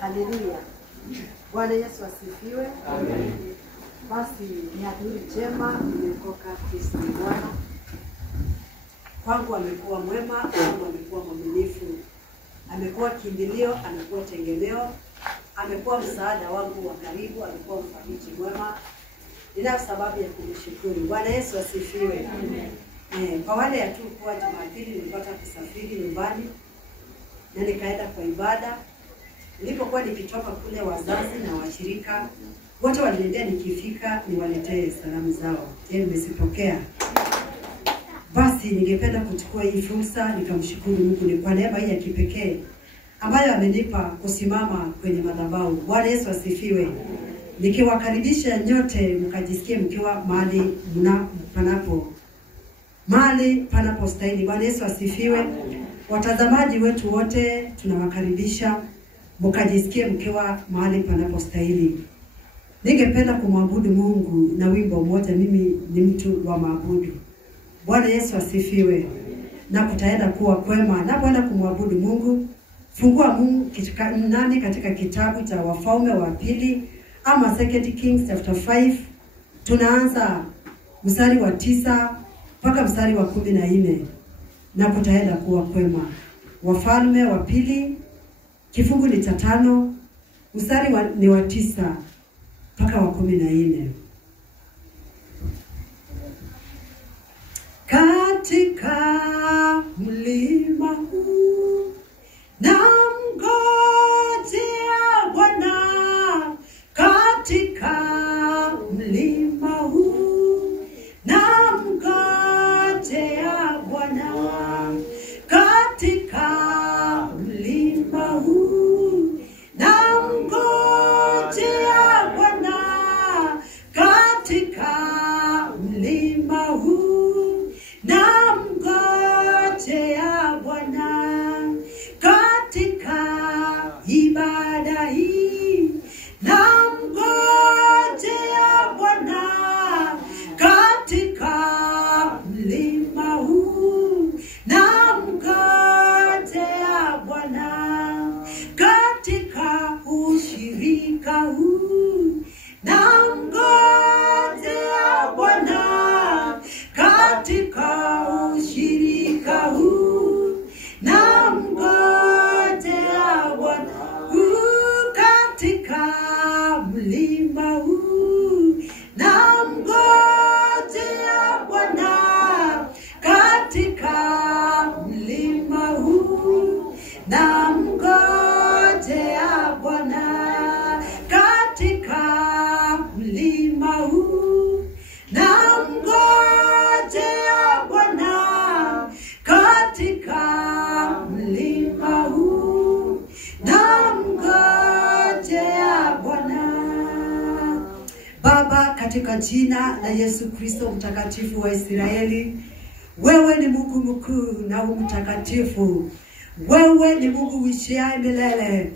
Haleluya. Bwana Yesu asifiwe. Amen. Basi ni adhuri njema nimeokoka Kristo Bwana. Kwangu amekuwa mwema, kwangu amekuwa mwaminifu. Amekuwa kimbilio, amekuwa tegemeo, amekuwa msaada wangu wa karibu, amekuwa mfariji mwema. Nina sababu ya kumshukuru. Bwana Yesu asifiwe. Amen. Kwa wale tu kwa Jumapili nilipata kusafiri nyumbani na nikaenda kwa ibada. Nilipokuwa nikitoka kule, wazazi na washirika wote waliniambia nikifika niwaletee salamu zao. Nimezipokea. Basi ningependa kuchukua hii fursa nikamshukuru Mungu ni kwa neema hii ya kipekee ambayo amenipa kusimama kwenye madhabahu. Bwana Yesu asifiwe. Nikiwakaribisha nyote mkajisikie mkiwa mahali panapo stahili. Bwana Yesu asifiwe. Watazamaji wetu wote tunawakaribisha mkajisikie mkiwa mahali panapostahili. Ningependa kumwabudu Mungu na wimbo mmoja. Mimi ni mtu wa maabudu. Bwana Yesu asifiwe. Na kutaenda kuwa kwema na Bwana kumwabudu Mungu. Fungua Mungu katika kitabu cha Wafalme wa Pili ama 2 Kings chapter 5. Tunaanza mstari wa 9 mpaka mstari wa 14. Na kutaenda kuwa kwema. Wafalme wa Pili kifungu ni cha 5, mstari ni wa 9 mpaka wa 14. Katika mlima huu na mngojea Bwana, katika mlima huu na mngojea Bwana, katika mlima huu na mngojea Bwana, katika mlima huu na mngojea Bwana, katika ibada hii na mngojea Bwana, katika mlima huu na mngojea Bwana, katika ushirika huu na mngojea Bwana, katika ushirika huu na mngojea Bwana, katika mlima huu na mngojea Bwana, katika mlima huu na mngojea Bwana, katika mlima huu na mngojea Bwana, katika mlima huu na mngojea Bwana. Baba, katika jina la Yesu Kristo mtakatifu wa Israeli, wewe ni Mungu mkuu na mtakatifu. Wewe ni Mungu uishiye milele.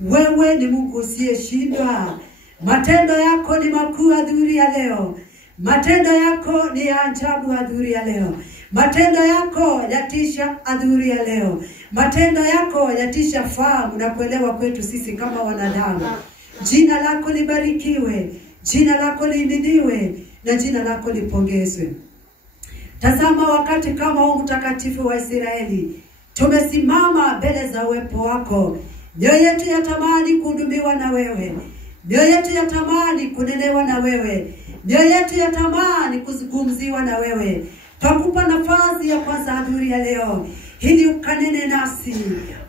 Wewe ni Mungu usiyeshindwa. Matendo yako ni makuu adhuhuri ya leo. Matendo yako ni ya ajabu adhuhuri ya leo. Matendo yako yatisha adhuhuri ya leo. Matendo yako yatisha fahamu na kuelewa kwetu sisi kama wanadamu. Jina lako libarikiwe, jina lako lihimidiwe na jina lako lipongezwe. Tazama wakati kama huu mtakatifu wa Israeli, tumesimama mbele za uwepo wako. Mioyo yetu yatamani kuhudumiwa na wewe. Mioyo yetu yatamani kunenewa na wewe. Mioyo yetu yatamani kuzungumziwa na wewe. Tukupa nafasi ya kwanza adhuhuri ya leo ili ukanene nasi,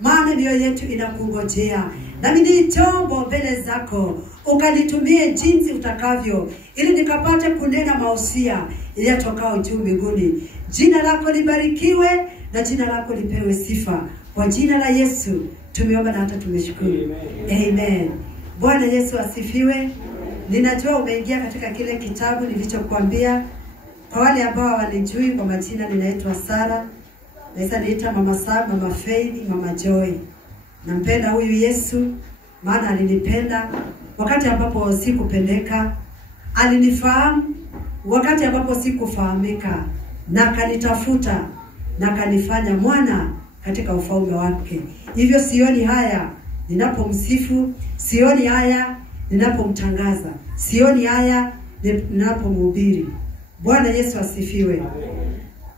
maana mioyo yetu inakungojea. Nami ni chombo mbele zako, ukanitumie jinsi utakavyo ili nikapate kunena mausia yatokao juu mbinguni. Jina lako libarikiwe na jina lako lipewe sifa. Kwa jina la Yesu tumeomba na hata tumeshukuru. Amen. Bwana Yesu asifiwe. Ninajua umeingia katika kile kitabu nilichokuambia. Kwa wale ambao wanijui kwa majina, ninaitwa Sara. Naweza niita Mama Sara, Mama Faith, Mama Joy. Nampenda huyu Yesu maana alinipenda wakati ambapo sikupendeka, alinifahamu wakati ambapo sikufahamika, na kanitafuta na kanifanya mwana katika ufalme wake. Hivyo sioni haya ninapomsifu, sioni haya ninapomtangaza, sioni haya ninapomhubiri. Bwana Yesu asifiwe.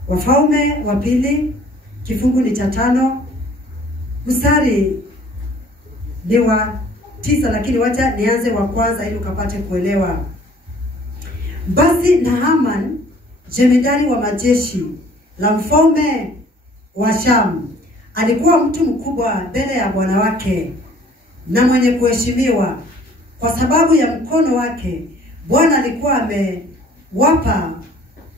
Wafalme wa pili kifungu ni cha 5 mstari ni wa 9, lakini wacha nianze wa kwanza ili ukapate kuelewa. Basi Naaman, jemedari wa majeshi la mfalme wa Shamu, alikuwa mtu mkubwa mbele ya bwana wake na mwenye kuheshimiwa kwa sababu ya mkono wake. Bwana alikuwa amewapa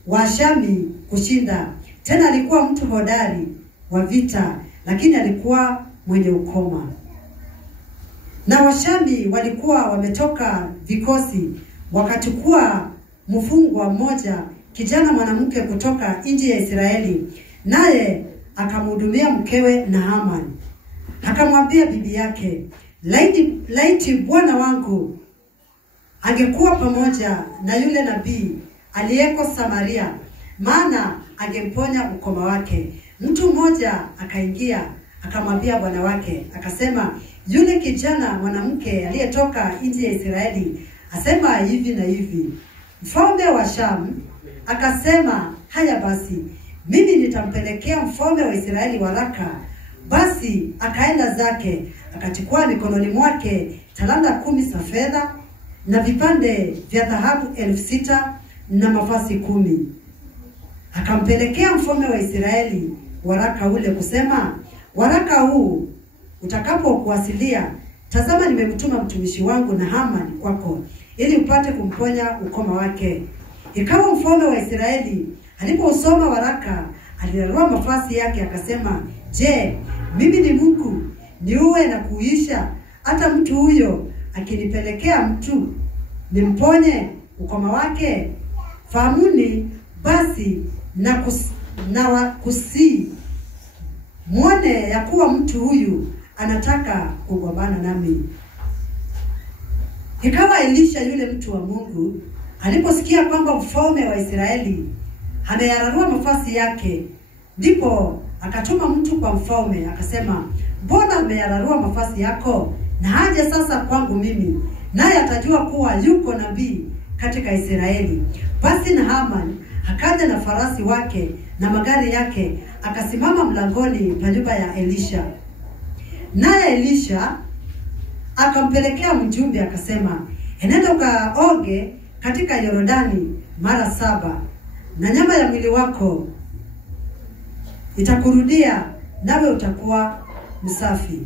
Washami kushinda. Tena alikuwa mtu hodari wa vita, lakini alikuwa mwenye ukoma. Na Washami walikuwa wametoka vikosi, wakachukua mfungwa mmoja, kijana mwanamke kutoka nchi ya Israeli, naye akamhudumia mkewe Naaman. Akamwambia bibi yake, laiti bwana wangu angekuwa pamoja na yule nabii aliyeko Samaria, maana angemponya ukoma wake. Mtu mmoja akaingia akamwambia bwana wake, akasema, yule kijana mwanamke aliyetoka nchi ya Israeli asema hivi na hivi. Mfalme wa Shamu akasema, haya basi, mimi nitampelekea mfalme wa Israeli waraka. Basi akaenda zake, akachukua mikononi mwake talanta 10 za fedha na vipande vya dhahabu 6,000 na mavazi 10. Akampelekea mfalme wa Israeli waraka ule kusema, waraka huu utakapokuwasilia, tazama nimemtuma mtumishi wangu Naaman kwako, ili upate kumponya ukoma wake. Ikawa mfalme wa Israeli alipousoma waraka, alirarua mavazi yake akasema, je, mimi ni Mungu niue na kuisha, hata mtu huyo akinipelekea mtu nimponye ukoma wake? Fahamuni basi na kusi muone ya kuwa mtu huyu anataka kugombana nami. Ikawa Elisha yule mtu wa Mungu aliposikia kwamba mfalme wa Israeli ameyararua mavazi yake, ndipo akatuma mtu kwa mfalme akasema, mbona ameyararua mavazi yako? Na aje sasa kwangu mimi, naye atajua kuwa yuko nabii katika Israeli. Basi Naaman akaja na farasi wake na magari yake, akasimama mlangoni pa nyumba ya Elisha. Naye Elisha akampelekea mjumbe akasema, enenda ukaoge katika Yordani mara 7, na nyama ya mwili wako itakurudia, nawe utakuwa msafi.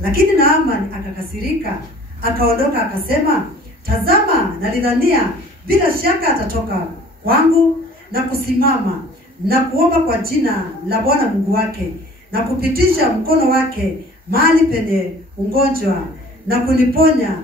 Lakini Naaman akakasirika, akaondoka akasema, tazama, nalidhania bila shaka atatoka kwangu na kusimama na kuomba kwa jina la Bwana Mungu wake, na kupitisha mkono wake mahali penye ugonjwa na kuniponya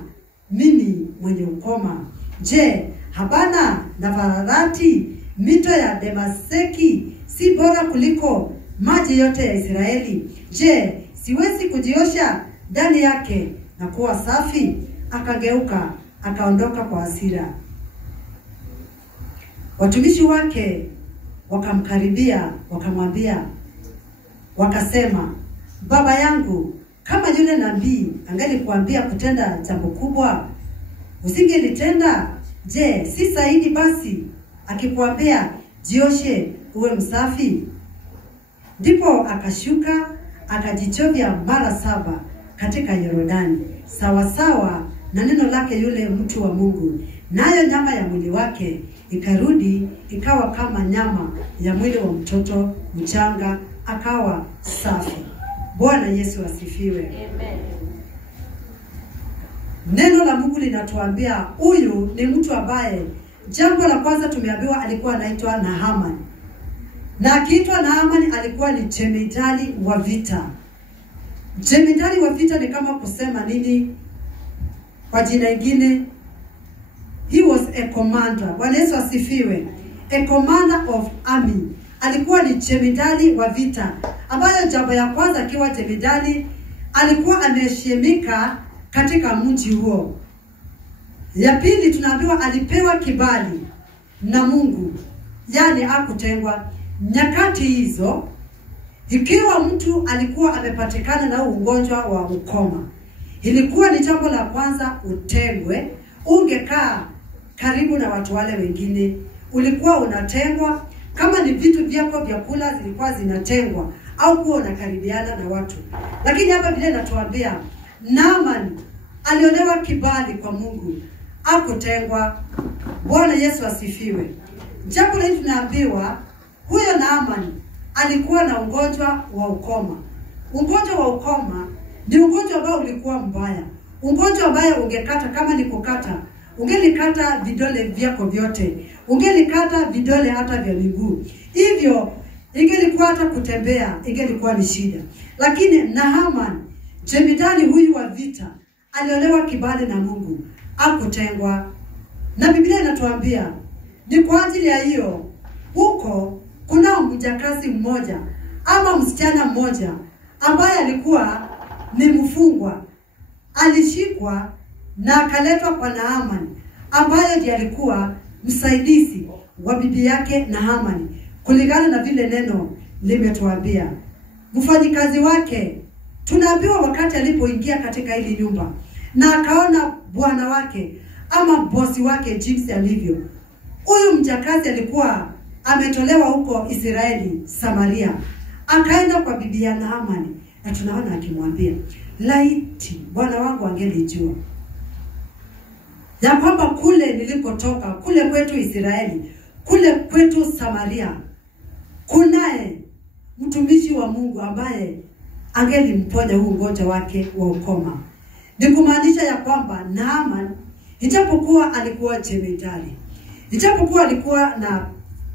mimi mwenye ukoma. Je, Habana na Farati, mito ya Damaseki, si bora kuliko maji yote ya Israeli? Je, siwezi kujiosha ndani yake na kuwa safi? Akageuka akaondoka kwa hasira. Watumishi wake wakamkaribia wakamwambia, wakasema, baba yangu, kama yule nabii angelikuambia kutenda jambo kubwa, usingelitenda? Je, si zaidi basi akikuambia jioshe uwe msafi? Ndipo akashuka akajichovya mara 7 katika Yordani, sawa sawa na neno lake yule mtu wa Mungu, nayo nyama ya mwili wake ikarudi ikawa kama nyama ya mwili wa mtoto mchanga, akawa safi. Bwana Yesu asifiwe. Amen. Neno la Mungu linatuambia huyu ni mtu ambaye, jambo la kwanza tumeambiwa, alikuwa anaitwa Naaman. Na akiitwa Naaman alikuwa ni jemedari wa vita. Jemedari wa vita ni kama kusema nini kwa jina lingine? He was a commander. Bwana Yesu asifiwe. A commander of army. Alikuwa ni jemedari wa vita, ambayo jambo ya kwanza akiwa jemedari alikuwa ameheshimika katika mji huo. Ya pili tunaambiwa alipewa kibali na Mungu, yani hakutengwa. Nyakati hizo ikiwa mtu alikuwa amepatikana na ugonjwa wa ukoma, ilikuwa ni jambo la kwanza utengwe, ungekaa karibu na watu wale wengine, ulikuwa unatengwa. Kama ni vitu vyako vya kula zilikuwa zinatengwa au kuwa unakaribiana na watu. Lakini hapa vile natuambia Naaman alionewa kibali kwa Mungu, hakutengwa. Bwana Yesu asifiwe. Jambo hili tunaambiwa huyo Naaman alikuwa na ugonjwa wa ukoma. Ugonjwa wa ukoma ni ugonjwa ambao ulikuwa mbaya. Ugonjwa ambao ungekata, kama ni kukata, ungelikata vidole vyako vyote, ungelikata vidole hata vya miguu. Hivyo ingelikuwa hata kutembea ingelikuwa ni shida. Lakini Naaman, jemedari huyu wa vita, aliolewa kibali na Mungu, hakutengwa. Na Biblia inatuambia ni kwa ajili ya hiyo huko kuna mjakazi mmoja ama msichana mmoja ambaye alikuwa ni mfungwa, alishikwa na akaletwa kwa Naaman, ambaye ndiye alikuwa msaidizi wa bibi yake Naaman, kulingana na vile neno limetuambia. Mfanyikazi wake tunaambiwa wakati alipoingia katika hili nyumba na akaona bwana wake ama bosi wake jinsi alivyo, huyu mjakazi alikuwa ametolewa huko Israeli, Samaria, akaenda kwa bibi ya Naaman, na tunaona akimwambia, laiti bwana wangu angelijua ya kwamba kule nilikotoka, kule kwetu Israeli, kule kwetu Samaria, kunaye mtumishi wa Mungu ambaye angelimponya huu ugonjwa wake wa ukoma. Ni kumaanisha ya kwamba Naaman, ijapokuwa alikuwa jemedari, ijapokuwa alikuwa na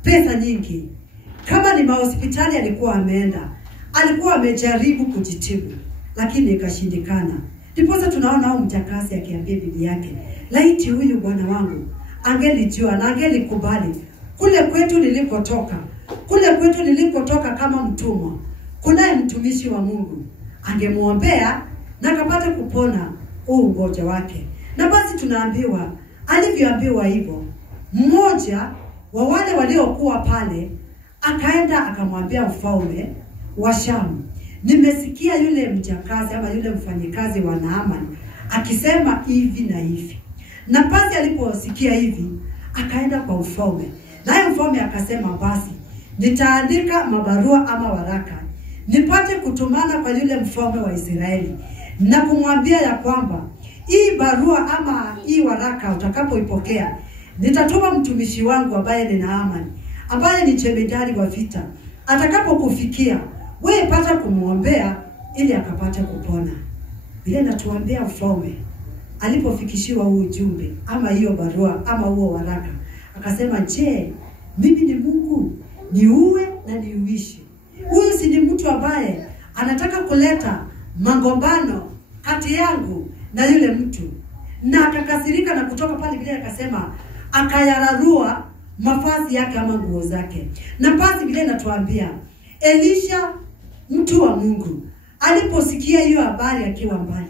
pesa nyingi, kama ni mahospitali alikuwa ameenda, alikuwa amejaribu kujitibu, lakini ikashindikana. Ndiposa tunaona huyu mjakazi akiambia bibi yake, laiti huyu bwana wangu angelijua na angelikubali kule kwetu nilikotoka, kule kwetu nilikotoka kama mtumwa, kunaye mtumishi wa Mungu, angemuombea na akapata kupona huu ugonjwa wake. Na basi tunaambiwa alivyoambiwa hivyo, mmoja wa wale waliokuwa pale akaenda akamwambia mfalme wa Shamu, nimesikia yule mjakazi ama yule mfanyikazi wa Naaman akisema hivi na hivi. Na basi aliposikia hivi akaenda kwa mfalme, naye mfalme akasema, basi nitaandika mabarua ama waraka nipate kutumana kwa yule mfalme wa Israeli, na kumwambia ya kwamba hii barua ama hii waraka utakapoipokea, nitatuma mtumishi wangu ambaye ni Naaman, ambaye ni jemedari wa vita. Atakapokufikia, wewe pata kumuombea ili akapate kupona. Vile natuambia mfalme alipofikishiwa huu ujumbe ama hiyo barua ama huo waraka, akasema, je, mimi ni Mungu niue na niuishi? Huyu si ni mtu ambaye anataka kuleta magombano kati yangu na yule mtu? Na akakasirika, na kutoka pale vile akasema akayararua mavazi yake ama nguo zake. Na basi vile natuambia Elisha mtu wa Mungu aliposikia hiyo habari akiwa mbali,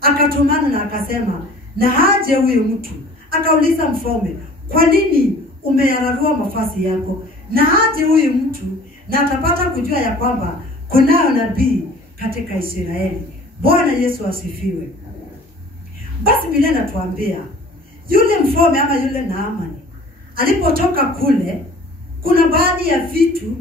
akatumana na akasema, na haje huyu mtu. Akauliza mfalme, kwa nini umeyararua mavazi yako? Na haje huyu mtu na atapata kujua ya kwamba kunayo nabii katika Israeli. Bwana Yesu asifiwe. Basi vile natuambia yule mfalme ama yule Naaman alipotoka kule, kuna baadhi ya vitu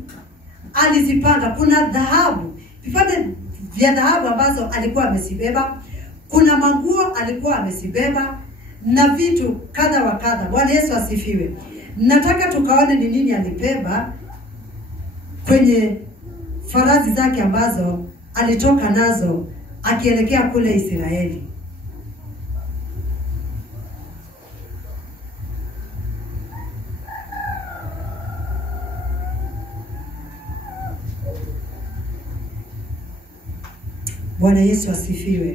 alizipanga. Kuna dhahabu, vipande vya dhahabu ambazo alikuwa amesibeba, kuna manguo alikuwa amesibeba, na vitu kadha wa kadha. Bwana Yesu asifiwe. Nataka tukaone ni nini alibeba kwenye farasi zake ambazo alitoka nazo akielekea kule Israeli. Bwana Yesu asifiwe.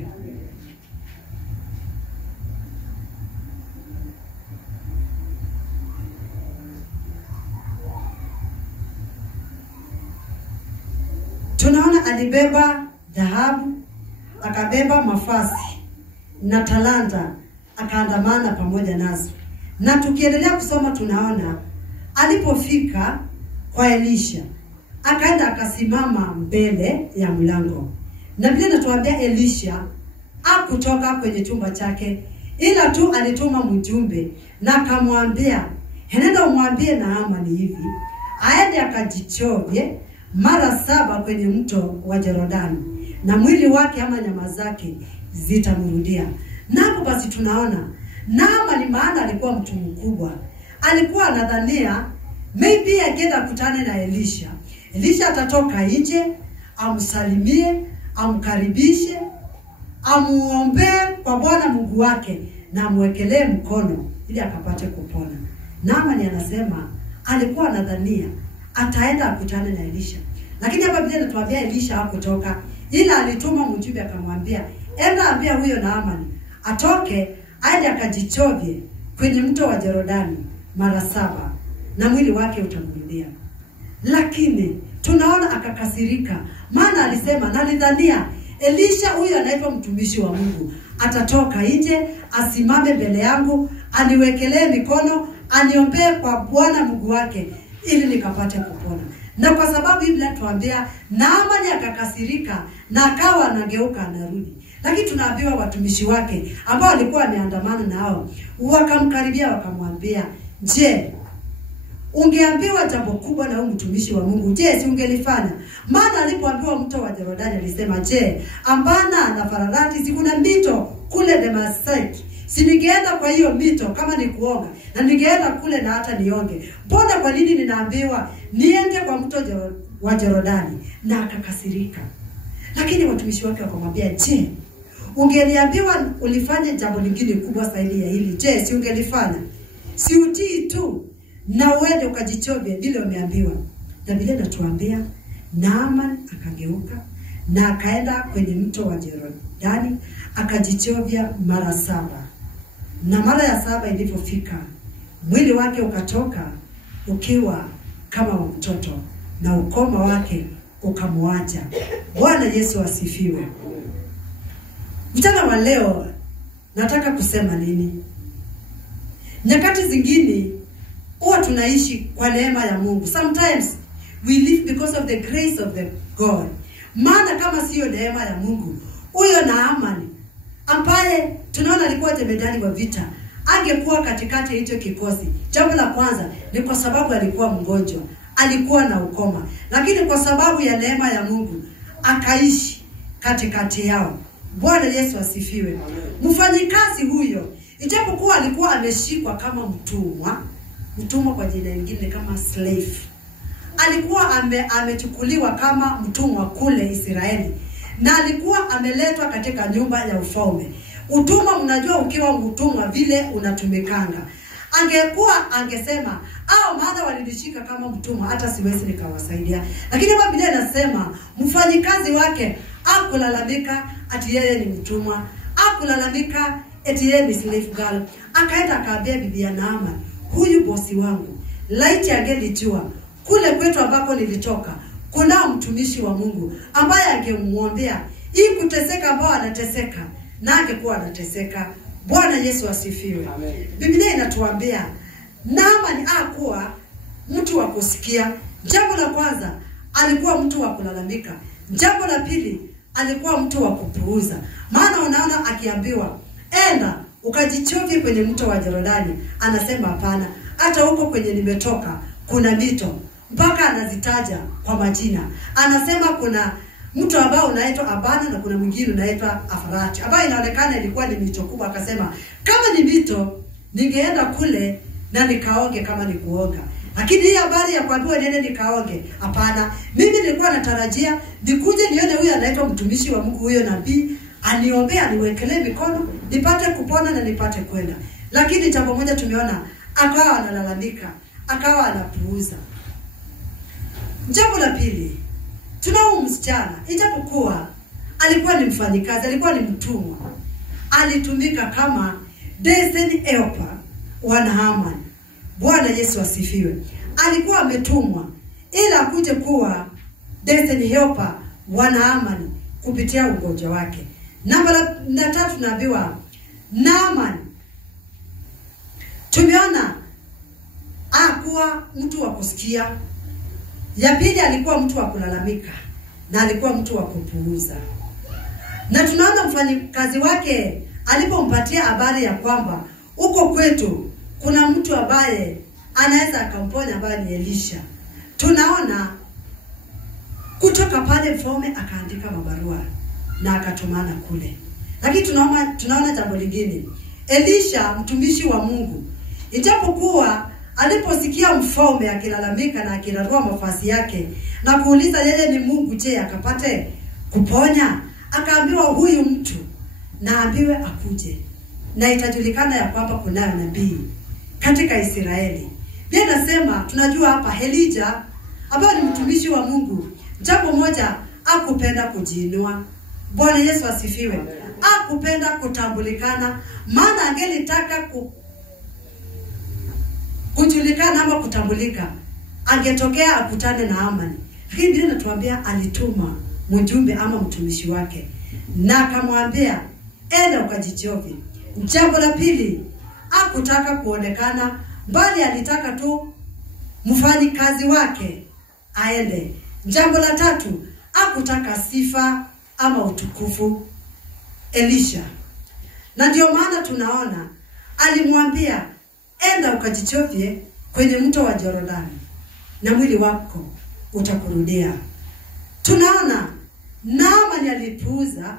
Tunaona alibeba dhahabu, akabeba mafasi na talanta akaandamana pamoja nazo. Na tukiendelea kusoma tunaona alipofika kwa Elisha, akaenda akasimama mbele ya mlango. Na Biblia inatuambia Elisha hakutoka kwenye chumba chake, ila tu alituma mjumbe na akamwambia, "Nenda umwambie Naamani hivi, aende akajichovye mara 7 kwenye mto wa Yordani, na mwili wake ama nyama zake zitamrudia." Na hapo basi tunaona Naamani, maana alikuwa mtu mkubwa, alikuwa anadhania maybe akienda kutane na Elisha, Elisha atatoka nje, amsalimie, amkaribishe, amuombee kwa Bwana Mungu wake na amwekelee mkono ili akapate kupona. Naamani anasema alikuwa anadhania ataenda akutane na Elisha. Lakini hapa Biblia inatuambia Elisha hakutoka, ila alituma mjumbe akamwambia, "Enda ambia huyo Naamani atoke aende akajichovye kwenye mto wa Yordani mara 7 na mwili wake utamrudia." Lakini tunaona akakasirika, maana alisema, "Nalidhania Elisha huyo anaitwa mtumishi wa Mungu atatoka nje, asimame mbele yangu, aniwekelee mikono, aniombee kwa Bwana Mungu wake ili nikapate kupona." Na kwa sababu Biblia inatuambia Naamani akakasirika na akawa anageuka anarudi. Lakini tunaambiwa watumishi wake ambao walikuwa wameandamana nao wakamkaribia wakamwambia, "Je, ungeambiwa jambo kubwa na mtumishi wa Mungu, je, si ungelifanya?" Maana alipoambiwa mto wa Yordani alisema, "Je, Ambana na Farati si kuna mito kule Damaseki? Si ningeenda kwa hiyo mito kama ni kuoga, na ningeenda kule na hata nionge. Mbona kwa nini ninaambiwa niende kwa mto wa Yordani?" Na akakasirika. Lakini watumishi wake wakamwambia, "Je, ungeliambiwa ulifanye jambo lingine kubwa zaidi ya hili, je, si ungelifanya? Si utii tu na uende ukajichovye vile umeambiwa." Na Biblia inatuambia Naamani akageuka na akaenda kwenye mto wa Yordani akajichovya mara 7. Na mara ya 7 ilipofika, mwili wake ukatoka ukiwa kama wa mtoto na ukoma wake ukamwacha. Bwana Yesu asifiwe. Mchana wa leo nataka kusema nini? Nyakati zingine huwa tunaishi kwa neema ya Mungu. Sometimes we live because of the grace of the God. Maana kama sio neema ya Mungu, huyo Naamani ambaye tunaona alikuwa jemedari wa vita, angekuwa katikati ya hicho kikosi. Jambo la kwanza ni kwa sababu alikuwa mgonjwa, alikuwa na ukoma, lakini kwa sababu ya neema ya Mungu akaishi katikati yao. Bwana Yesu asifiwe. Mfanyikazi huyo, ijapokuwa alikuwa ameshikwa kama mtumwa kwa jina lingine kama slave, alikuwa amechukuliwa kama mtumwa kule Israeli, na alikuwa ameletwa katika nyumba ya ufalme. Utumwa, mnajua ukiwa mtumwa vile unatumikanga. Angesema, maana walinishika kama mtumwa, hata siwezi nikawasaidia. Lakini Biblia inasema mfanyikazi wake hakulalamika ati yeye ni mtumwa, hakulalamika eti yeye ni slave girl. Akaenda akaambia bibi ya Naamani, "Huyu bosi wangu, laiti angelijua kule kwetu ambako nilitoka kuna mtumishi wa Mungu ambaye angemwombea hii kuteseka ambao anateseka, na angekuwa anateseka." Bwana Yesu asifiwe. Amen. Biblia inatuambia Naamani hakuwa mtu wa kusikia. Jambo la kwanza, alikuwa mtu wa kulalamika. Jambo la pili, alikuwa mtu wa kupuuza. Maana unaona akiambiwa, "Enda ukajichovye kwenye mto wa Yordani," anasema hapana, hata huko kwenye nimetoka kuna mito, mpaka anazitaja kwa majina. Anasema kuna mto ambao unaitwa Abana na kuna mwingine unaitwa Farati, ambao inaonekana ilikuwa ni mito kubwa. Akasema, "Kama ni mito, ningeenda kule na nikaoge kama ni kuoga. Lakini hii habari ya kuambiwa niende nikaoge, hapana. Mimi nilikuwa natarajia nikuje nione huyu anaitwa mtumishi wa Mungu, huyo nabii, aniombea, niwekelee mikono, nipate kupona na nipate kwenda." Lakini jambo moja tumeona, akawa analalamika, akawa anapuuza. Jambo la pili, tunao msichana, ijapokuwa alikuwa ni mfanyikazi, alikuwa ni mtumwa, alitumika kama destiny helper wa Naamani. Bwana Yesu asifiwe. Alikuwa ametumwa ili akuje kuwa destiny helper wa Naamani kupitia ugonjwa wake. Na 3 tunaambiwa Naamani Tumeona hakuwa mtu wa kusikia. Ya pili alikuwa mtu wa kulalamika na alikuwa mtu wa kupuuza. Na tunaona mfanyikazi wake alipompatia habari ya kwamba uko kwetu kuna mtu ambaye anaweza akamponya ambaye ni Elisha. Tunaona kutoka pale mfalme akaandika mabarua na akatumana kule. Lakini tunaona jambo lingine. Elisha mtumishi wa Mungu, ijapokuwa aliposikia mfalme akilalamika na akirarua mavazi yake na kuuliza yeye ni Mungu, je, akapate kuponya, akaambiwa huyu mtu na ambiwe akuje na itajulikana ya kwamba kuna nabii katika Israeli. Biblia inasema tunajua hapa Elijah ambaye ni mtumishi wa Mungu, jambo moja hakupenda kujiinua. Bwana Yesu asifiwe. Hakupenda kutambulikana, maana angelitaka kujulikana ama kutambulika angetokea akutane na Amani. Lakini Biblia inatuambia alituma mjumbe ama mtumishi wake na akamwambia enda ukajichovi. Jambo la pili, hakutaka kuonekana, bali alitaka tu mfanyi kazi wake aende. Jambo la tatu, hakutaka sifa ama utukufu Elisha. Na ndio maana tunaona alimwambia enda ukajichovye kwenye mto wa Yordani na mwili wako utakurudia. Tunaona Naamani alipuuza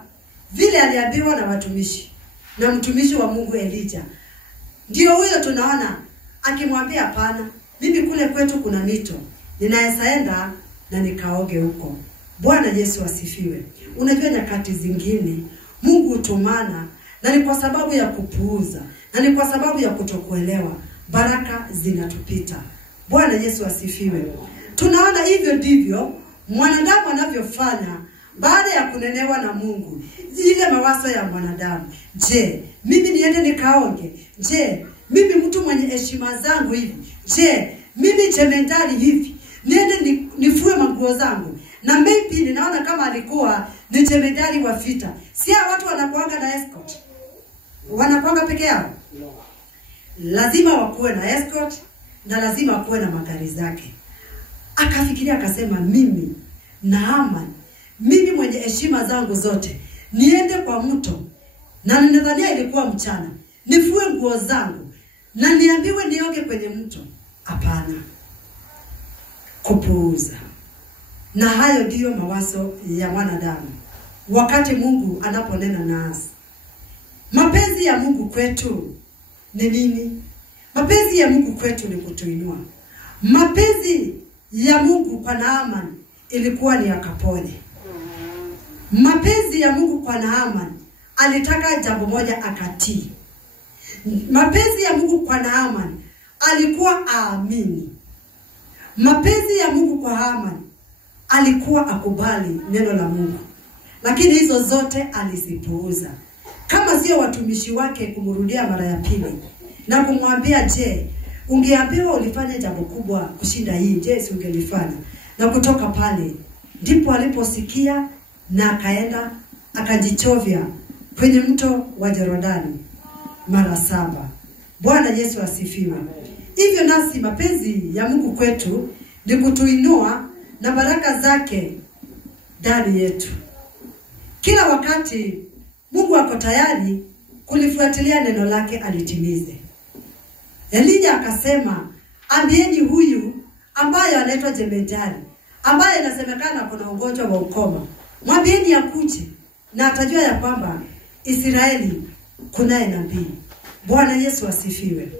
vile aliambiwa na watumishi na mtumishi wa Mungu Elijah. Ndio huyo tunaona akimwambia hapana, mimi kule kwetu kuna mito, ninaenda na nikaoge huko. Bwana Yesu asifiwe. Unajua nyakati zingine Mungu hutumana na ni kwa sababu ya kupuuza na ni kwa sababu ya kutokuelewa, baraka zinatupita. Bwana Yesu asifiwe. Tunaona hivyo ndivyo mwanadamu anavyofanya baada ya kunenewa na Mungu. Ile mawazo ya mwanadamu, je, mimi niende nikaonge? Je, mimi mtu mwenye heshima zangu hivi? Je, mimi jemedari hivi? Niende nifue manguo zangu? Na maybe ninaona kama alikuwa ni jemedari wa vita. Si watu wanakuanga na escort? Wanakuanga peke yao? Lazima wakuwe na escort na lazima wakuwe na magari zake. Akafikiria akasema, mimi Naamani, mimi mwenye heshima zangu zote, niende kwa mto, na ninadhania ilikuwa mchana, nifue nguo zangu na niambiwe nioge kwenye mto? Hapana. Kupuuza. Na hayo ndiyo mawazo ya mwanadamu wakati Mungu anaponena nasi. Mapenzi ya Mungu kwetu ni nini? Mapenzi ya Mungu kwetu ni kutuinua. Mapenzi ya Mungu kwa Naamani ilikuwa ni akapone. Mapenzi ya Mungu kwa Naamani alitaka jambo moja akatii. Mapenzi ya Mungu kwa Naamani alikuwa aamini. Mapenzi ya Mungu kwa Naamani alikuwa akubali neno la Mungu. Lakini hizo zote alizipuuza. Kama sio watumishi wake kumrudia mara ya pili na kumwambia, je, ungeambiwa ulifanya jambo kubwa kushinda hii, je, si ungelifanya? Na kutoka pale ndipo aliposikia na akaenda akajichovya kwenye mto wa Yordani mara 7. Bwana Yesu asifiwe. Hivyo nasi mapenzi ya Mungu kwetu ni kutuinua na baraka zake ndani yetu. Kila wakati Mungu ako tayari kulifuatilia neno lake alitimize. Elijah akasema, ambieni huyu ambaye anaitwa jemedari, ambaye inasemekana kuna ugonjwa wa ukoma, mwambieni akuje na atajua ya kwamba Israeli kunaye nabii. Bwana Yesu asifiwe.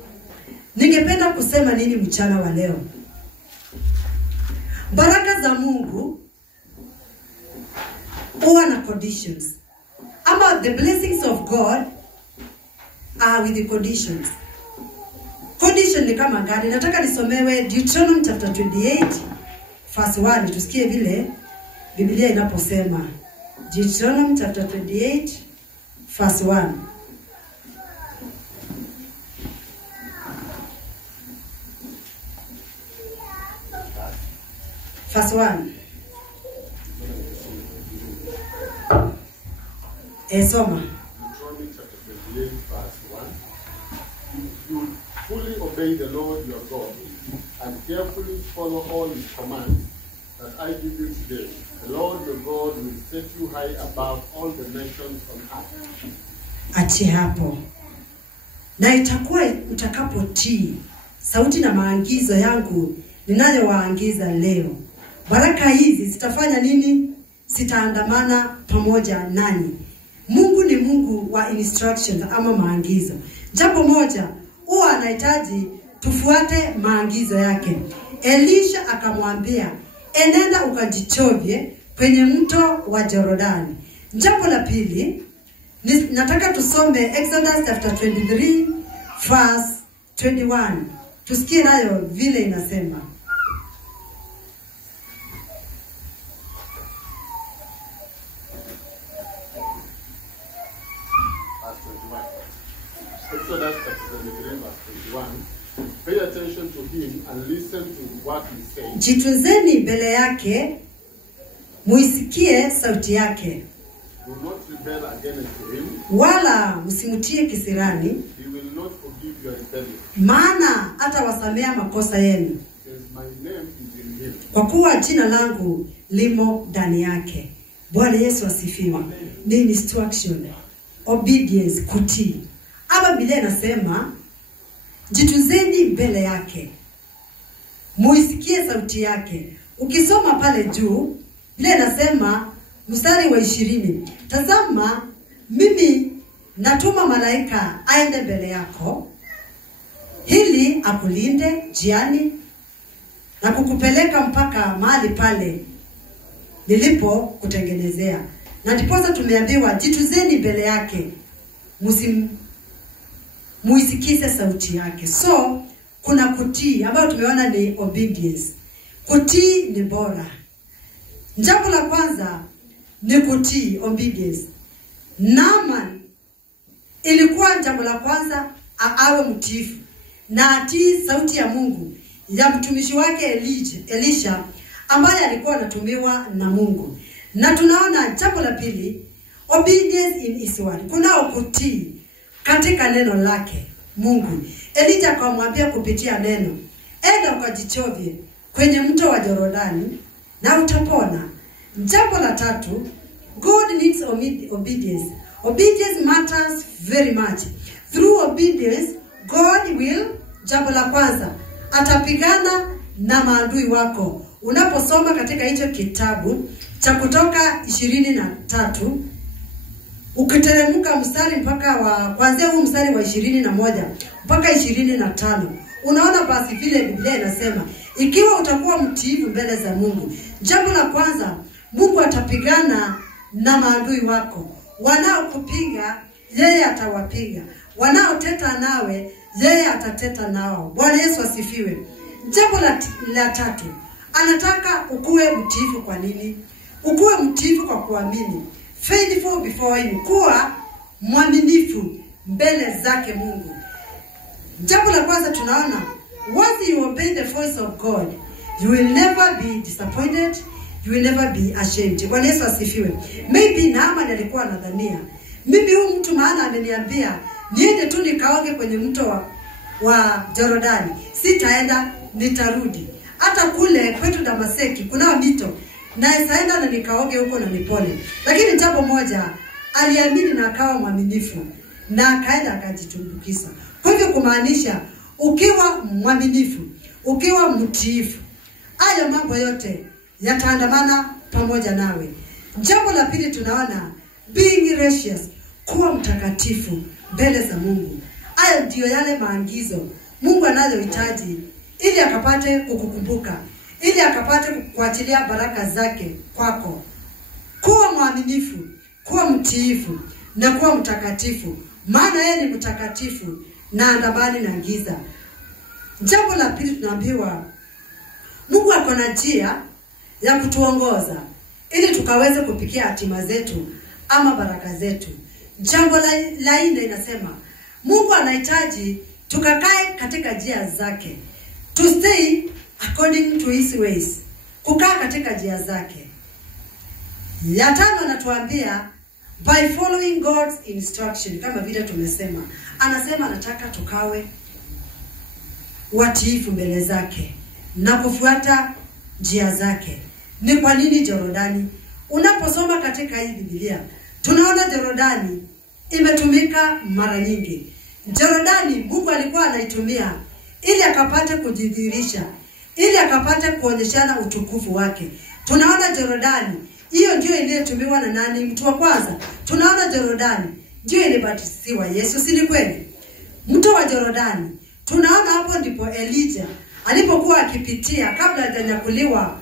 Ningependa kusema nini mchana wa leo? Baraka za Mungu huwa na conditions. Ama the blessings of God are with the conditions. Condition ni kama gani? Nataka nisomewe Deuteronomy chapter 28 verse 1 tusikie vile Biblia inaposema. Deuteronomy chapter 28 verse 1. Verse 1. Soma. Deuteronomy chapter 28 verse 1. fully obey the Lord your God and carefully follow all his commands that I give you today, the Lord your God will set you high above all the nations on earth. Ati hapo. Na itakuwa utakapotii sauti na maagizo yangu ninayowaangiza leo. Baraka hizi zitafanya nini? Zitaandamana pamoja nani. Mungu ni Mungu wa instructions ama maagizo. Jambo moja, huwa anahitaji tufuate maagizo yake. Elisha akamwambia, enenda ukajichovye kwenye mto wa Yordani. Jambo la pili, nataka tusome Exodus chapter 23 verse 21. Tusikie nayo vile inasema. Exodus chapter 23 verse 21. Pay attention to him and listen to what he says. Jitunzeni mbele yake, muisikie sauti yake. Do not rebel against him. Wala msimutie kisirani. He will not forgive your rebellion. Maana atawasamea makosa yenu. Because my name is in him. Kwa kuwa jina langu limo ndani yake. Bwana Yesu asifiwe. Ni instruction, obedience, kutii. Ama Biblia inasema jitunzeni mbele yake, muisikie sauti yake. Ukisoma pale juu Biblia inasema mstari wa 20, tazama mimi natuma malaika aende mbele yako ili akulinde njiani na kukupeleka mpaka mahali pale nilipo kutengenezea. Na ndiposa tumeambiwa jitunzeni mbele yake, muisikize sauti yake. So kuna kutii ambayo tumeona ni obedience. Kutii ni bora. Jambo la kwanza ni kutii, obedience. Naaman ilikuwa jambo la kwanza awe mtiifu na atii sauti ya Mungu ya mtumishi wake Elisha ambaye alikuwa anatumiwa na Mungu. Na tunaona jambo la pili, obedience in his word. Kuna kutii katika neno lake Mungu. Elijah akamwambia kupitia neno, enda ukajichovye kwenye mto wa Yordani na utapona. Jambo la tatu, God needs obedience. Obedience matters very much. Through obedience, God will, jambo la kwanza, atapigana na maadui wako. Unaposoma katika hicho kitabu cha Kutoka 23, ukiteremka mstari mpaka kuanzia huu mstari wa 21 mpaka 25, unaona basi vile Biblia inasema ikiwa utakuwa mtiifu mbele za Mungu, jambo la kwanza, Mungu atapigana na maadui wako. Wanaokupinga yeye atawapiga, wanaoteta nawe yeye atateta nao. Bwana Yesu asifiwe. Jambo la tatu, anataka ukuwe mtiifu. Kwa nini? Ukuwe mtiifu kwa kuamini. Faithful before him, kuwa mwaminifu mbele zake Mungu. Jambo la kwanza tunaona, once you obey the voice of God, you will never be disappointed, you will never be ashamed. Bwana Yesu asifiwe. Maybe Naaman alikuwa anadhania, mimi huyu mtu maana ameniambia niende tu nikaoge kwenye mto wa Yordani, sitaenda, nitarudi. Hata kule kwetu Damaseki kuna mito, na saenda na nikaoge huko na nipone. Lakini jambo moja, aliamini na akawa mwaminifu na akaenda akajitumbukiza. Kwa hivyo kumaanisha ukiwa mwaminifu, ukiwa mtiifu, haya mambo yote yataandamana pamoja nawe. Jambo la pili tunaona being righteous, kuwa mtakatifu mbele za Mungu. Haya ndio yale maagizo Mungu anayohitaji ili akapate kukukumbuka, ili akapate kuachilia baraka zake kwako. Kuwa mwaminifu, kuwa mtiifu na kuwa mtakatifu, maana yeye ni mtakatifu na andamani na giza. Jambo la pili tunaambiwa Mungu ako na njia ya kutuongoza ili tukaweze kufikia hatima zetu ama baraka zetu. Jambo la nne inasema Mungu anahitaji tukakae katika njia zake. To stay according to his ways. Kukaa katika njia zake. Ya tano anatuambia by following God's instruction, kama vile tumesema. Anasema anataka tukawe watiifu mbele zake na kufuata njia zake. Ni kwa nini Yordani? Unaposoma katika hii Biblia, tunaona Yordani imetumika mara nyingi. Yordani Mungu alikuwa anaitumia ili akapate kujidhihirisha, ili akapate kuonyeshana utukufu wake. Tunaona Yordani, hiyo ndio iliyotumiwa na nani? Mtu wa kwanza. Tunaona Yordani ndio ilibatiziwa Yesu, si ni kweli? Mto wa Yordani, tunaona hapo ndipo Elijah alipokuwa akipitia kabla hajanyakuliwa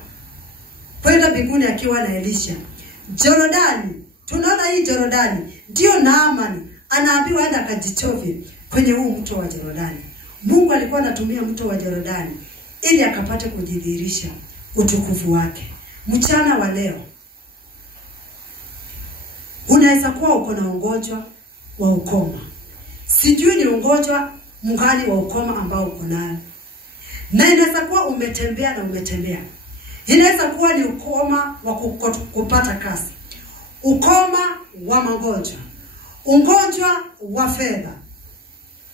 kwenda mbinguni akiwa na Elisha. Yordani, tunaona hii Yordani ndio Naamani anaambiwa aende akajichovye kwenye huu mto wa Yordani. Mungu alikuwa anatumia mto wa Yordani ili akapate kujidhihirisha utukufu wake. Mchana wa leo, unaweza kuwa uko na ugonjwa wa ukoma. Sijui ni ugonjwa mgani wa ukoma ambao uko nayo. Na inaweza kuwa umetembea na umetembea. Inaweza kuwa ni ukoma wa kupata kazi, ukoma wa magonjwa, ugonjwa wa fedha.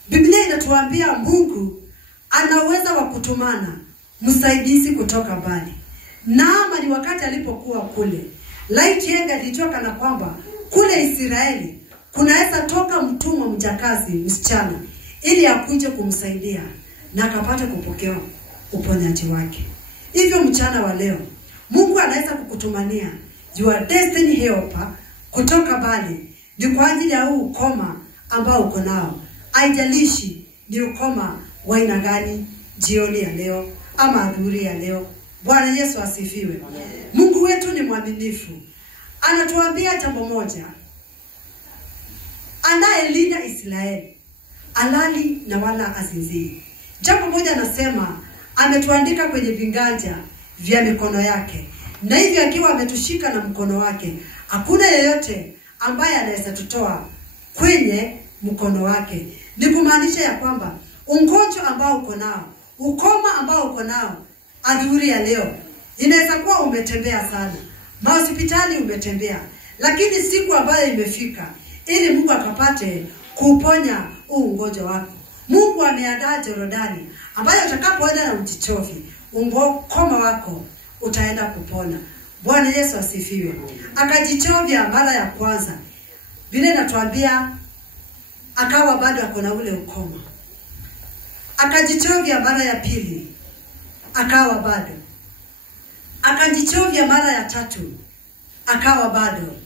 Biblia inatuambia Mungu anaweza wa kutumana msaidizi kutoka mbali. Naamani wakati alipokuwa kule, laiti yeye alijua kana kwamba kule Israeli kunaweza toka mtumwa mjakazi msichana ili akuje kumsaidia na akapata kupokea uponyaji wake. Hivyo mchana wa leo, Mungu anaweza kukutumania your destiny helper kutoka mbali. Ni kwa ajili ya huu ukoma ambao uko nao. Haijalishi ni ukoma wa aina gani jioni ya leo ama adhuhuri ya leo. Bwana Yesu asifiwe. Mungu wetu ni mwaminifu. Anatuambia jambo moja. Anayelinda Israeli alali na wala asinzii. Jambo moja anasema ametuandika kwenye vinganja vya mikono yake. Na hivyo akiwa ametushika na mkono wake, hakuna yeyote ambaye anaweza tutoa kwenye mkono wake. Ni kumaanisha ya kwamba ugonjwa ambao uko nao, ukoma ambao uko nao adhuhuri ya leo, inaweza kuwa umetembea sana, mahospitali umetembea, lakini siku ambayo imefika ili Mungu akapate kuponya ugonjwa wako. Mungu ameandaa Yordani ambayo utakapoenda na ujichovi, ukoma wako utaenda kupona. Bwana Yesu asifiwe. Akajichovya mara ya kwanza. Biblia inatuambia akawa bado akona ule ukoma. Akajichovya mara ya pili, akawa bado. Akajichovya mara ya tatu, akawa bado.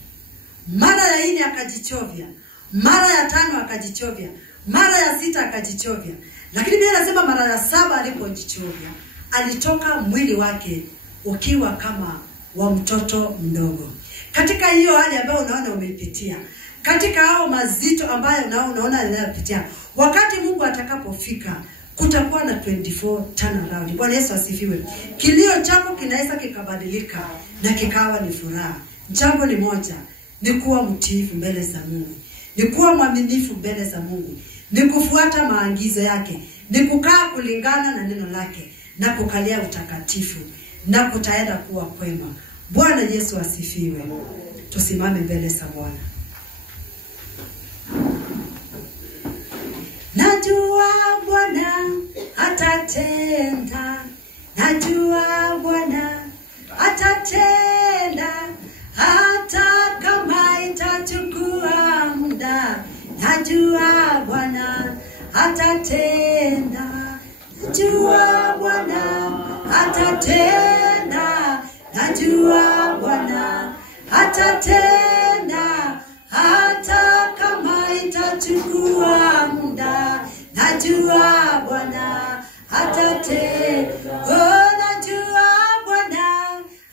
Mara ya 4 akajichovya, mara ya 5 akajichovya, mara ya 6 akajichovya. Lakini Biblia inasema mara ya 7 alipojichovya, alitoka mwili wake ukiwa kama wa mtoto mdogo. Katika hiyo hali ambayo unaona umeipitia, katika hao mazito ambayo unaona unapitia, wakati Mungu atakapofika, kutakuwa na 24 turnaround. Bwana Yesu asifiwe. Kilio chako kinaweza kikabadilika na kikawa ni furaha. Jambo ni moja, ni kuwa mtiifu mbele za Mungu, ni kuwa mwaminifu mbele za Mungu, ni kufuata maagizo yake, ni kukaa kulingana na neno lake na kukalia utakatifu, na kutaenda kuwa kwema. Bwana Yesu asifiwe. Tusimame mbele za Bwana. Najua Bwana atatenda, najua Bwana atatenda, hata kama itachukua muda. Najua Bwana atatenda, najua Bwana atatenda, najua Bwana atatenda, hata kama itachukua muda. Najua Bwana atatenda, oh, najua Bwana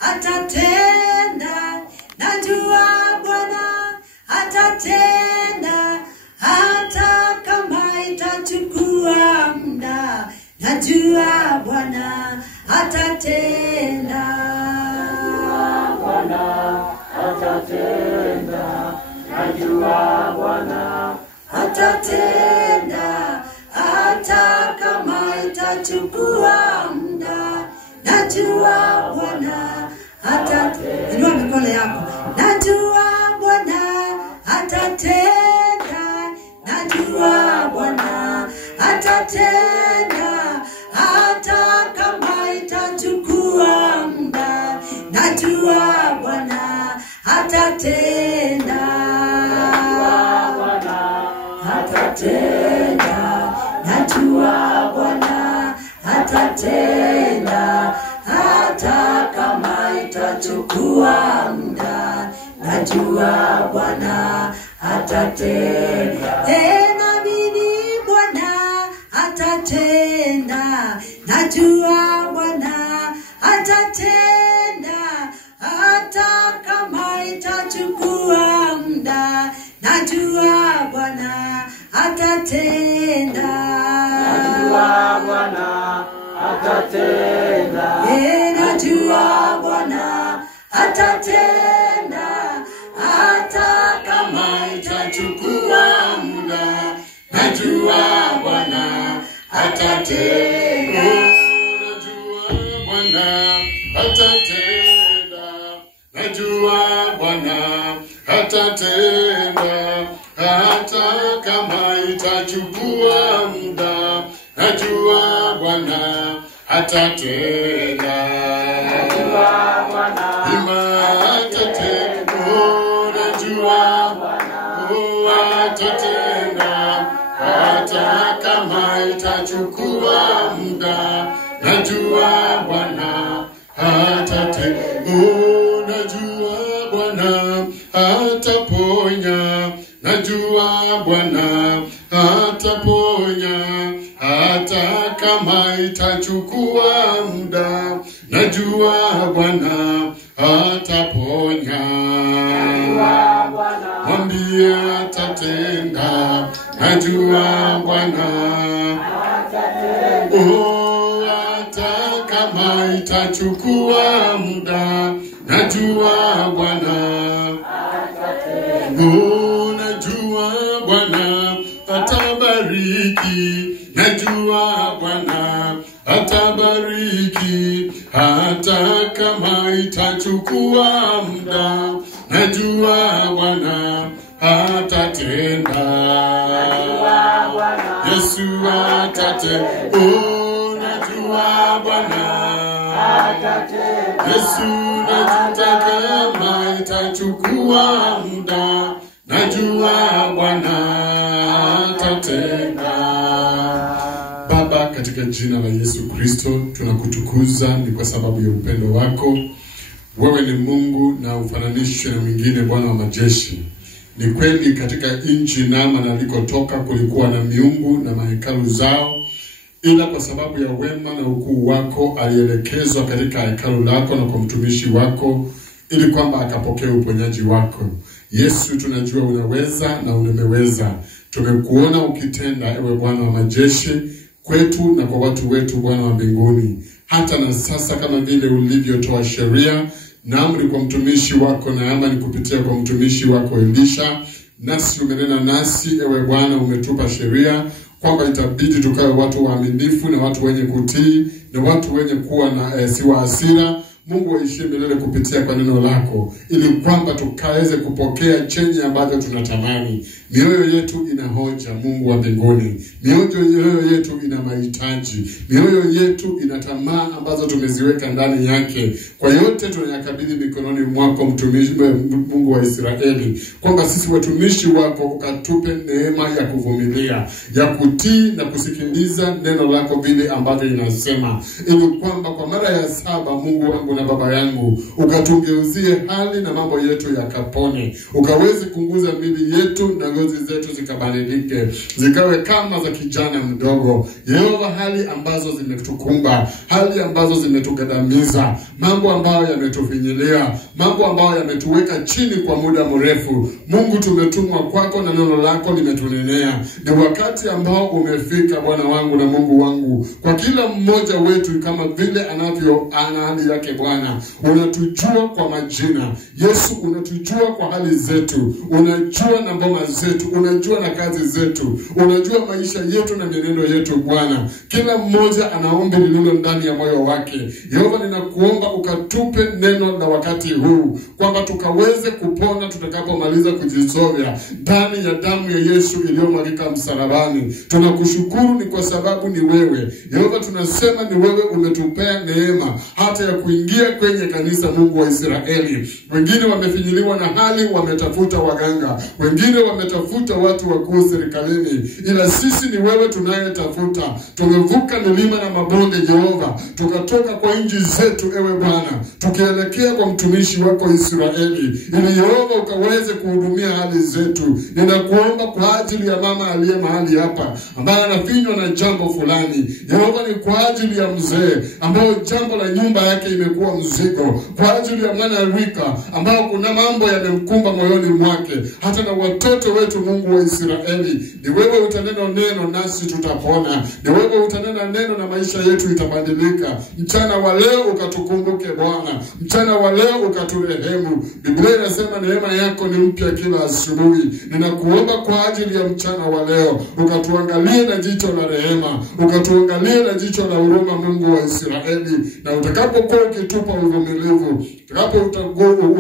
atatenda, najua Bwana atatenda, hata kama itachukua muda. Najua Bwana atatenda, Bwana atatenda, najua Bwana atatenda, hata kama itachukua muda. Najua Bwana atatenda. Inua mikono yako. Najua Bwana atatenda, najua Bwana atatenda, atatenda, hata kama itachukua muda. Najua Bwana atatenda. Naamini Bwana atatenda. Najua Bwana atatenda, hata kama itachukua muda. Najua Bwana atatenda. Najua Bwana atatenda. Najua Bwana atatenda, hata kama itachukua muda. Najua Bwana atatenda. Najua Bwana atatenda. Najua Bwana atatenda, hata kama itachukua muda. Najua Bwana atatenda. Najua Bwana atatenda. Najua Bwana atatenda, hata kama itachukua muda. Najua Bwana atatenda. Najua Bwana ataponya. Najua Bwana ataponya, hata kama itachukua muda. Najua Bwana ataponya. Mwambie atatenda. Najua Bwana hata kama itachukua muda. Najua Bwana najua Bwana atabariki. Najua Bwana atabariki, hata kama itachukua muda. Najua Bwana atatenda. Yesu atatenda. Najua Bwana Yesu nataka kama itachukua muda. Najua Bwana atatenda. Baba, katika jina la Yesu Kristo tunakutukuza, ni kwa sababu ya upendo wako. Wewe ni Mungu na ufananishwe na mwingine, Bwana wa majeshi. Ni kweli katika nchi Naaman alikotoka kulikuwa na miungu na mahekalu zao, ila kwa sababu ya wema na ukuu wako alielekezwa katika hekalu lako na kwa mtumishi wako, ili kwamba akapokea uponyaji wako. Yesu, tunajua unaweza na umeweza. Tumekuona ukitenda, ewe Bwana wa majeshi, kwetu na kwa watu wetu, Bwana wa mbinguni. Hata na sasa, kama vile ulivyotoa sheria na amri kwa mtumishi wako Naaman kupitia kwa mtumishi wako Elisha, nasi umenena nasi, ewe Bwana, umetupa sheria kwamba itabidi tukawe watu waaminifu na watu wenye kutii na watu wenye kuwa na si wa hasira. Mungu waishie milele kupitia kwa neno lako, ili kwamba tukaweze kupokea chenye ambacho tunatamani. Mioyo yetu ina hoja, Mungu wa mbinguni. Mioyo yetu ina mahitaji. Mioyo yetu ina tamaa ambazo tumeziweka ndani yake. Kwa yote tunayakabidhi mikononi mwako, mtumishi Mungu wa Israeli, kwamba sisi watumishi wako ukatupe neema ya kuvumilia, ya kutii na kusikiliza neno lako vile ambavyo inasema, ili kwamba kwa mara ya 7, Mungu wangu na Baba yangu, ukatungeuzie hali na mambo yetu yakapone. Ukaweze kunguza mili yetu na ngozi zetu zikabadilike, zikawe kama za kijana mdogo. Yehova, hali ambazo zimetukumba, hali ambazo zimetugandamiza, mambo ambayo yametufinyilia, mambo ambayo yametuweka chini kwa muda mrefu, Mungu, tumetumwa kwako na neno lako limetunenea. Ni wakati ambao umefika, Bwana wangu na Mungu wangu, kwa kila mmoja wetu kama vile anavyo ana hali yake. Bwana, unatujua kwa majina. Yesu, unatujua kwa hali zetu, unajua na ngoma zetu, unajua na kazi zetu, unajua maisha yetu na mienendo yetu. Bwana, kila mmoja anaomba lililo ndani ya moyo wake. Yehova, ninakuomba ukatupe neno la wakati huu, kwamba tukaweze kupona tutakapomaliza kujisovya ndani ya damu ya Yesu iliyomwagika msalabani. Tunakushukuru ni kwa sababu ni wewe. Yehova, tunasema ni wewe umetupea neema hata ya kuingia wameingia kwenye kanisa, Mungu wa Israeli. Wengine wamefinyiliwa na hali, wametafuta waganga. Wengine wametafuta watu wakuu serikalini. Ila sisi ni wewe tunayetafuta. Tumevuka milima na mabonde, Jehova. Tukatoka kwa nchi zetu, ewe Bwana. Tukielekea kwa mtumishi wako Israeli. Ili Jehova ukaweze kuhudumia hali zetu. Ninakuomba kwa ajili ya mama aliye mahali hapa, ambaye anafinywa na jambo fulani. Jehova, ni kwa ajili ya mzee ambao jambo la nyumba yake imekuwa mzigo. Kwa ajili ya mwana Rika ambao kuna mambo yamemkumba moyoni mwake. Hata na watoto wetu, Mungu wa Israeli. Ni wewe utanena neno nasi tutapona. Ni wewe utanena neno na maisha yetu itabadilika. Mchana wa leo ukatukumbuke Bwana. Mchana wa leo ukaturehemu. Biblia inasema neema yako ni mpya kila asubuhi. Ninakuomba kwa ajili ya mchana wa leo, ukatuangalie na jicho la rehema, ukatuangalie na jicho la huruma, Mungu wa Israeli. Na utakapokuwa ukitupa uvumilivu,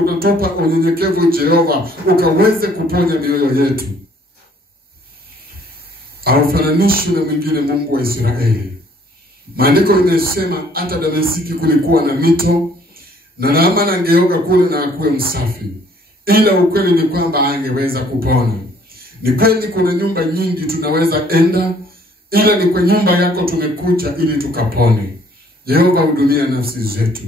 utatupa unyenyekevu, Jehova, ukaweze kuponya mioyo yetu. Haufananishwi na mwingine, Mungu wa Israeli. Maandiko imesema hata Dameski kulikuwa na mito, na Naamani angeoga kule na akuwe msafi. Ila ukweli ni kwamba angeweza kupona. Ni kweli kuna nyumba nyingi tunaweza enda, ila ni kwa nyumba yako tumekuja ili tukapone. Yehova, hudumia nafsi zetu.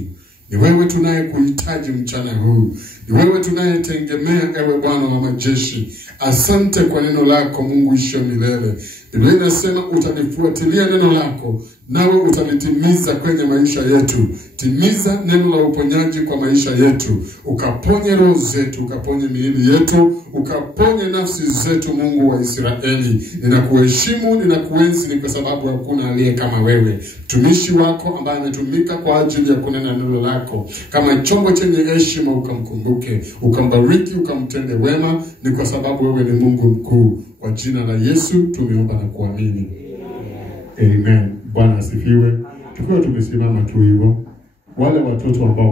Ni wewe tunayekuhitaji mchana huu. Ni wewe tunayetegemea, ewe Bwana wa majeshi. Asante kwa neno lako, Mungu ishio milele. Biblia inasema utalifuatilia neno lako, nawe utalitimiza kwenye maisha yetu. Timiza neno la uponyaji kwa maisha yetu. Ukaponye roho zetu, ukaponye miili yetu, ukaponye nafsi zetu, Mungu wa Israeli. Ninakuheshimu, ninakuenzi, ni kwa sababu hakuna aliye kama wewe. Mtumishi wako ambaye ametumika kwa ajili ya kunena neno lako, kama chombo chenye heshima, ukamkumbuke, ukambariki, ukamtende wema, ni kwa sababu wewe ni Mungu mkuu. Kwa jina la Yesu tumeomba na kuamini. Amen. Bwana asifiwe. Tukiwa tumesimama tu hivyo, wale watoto ambao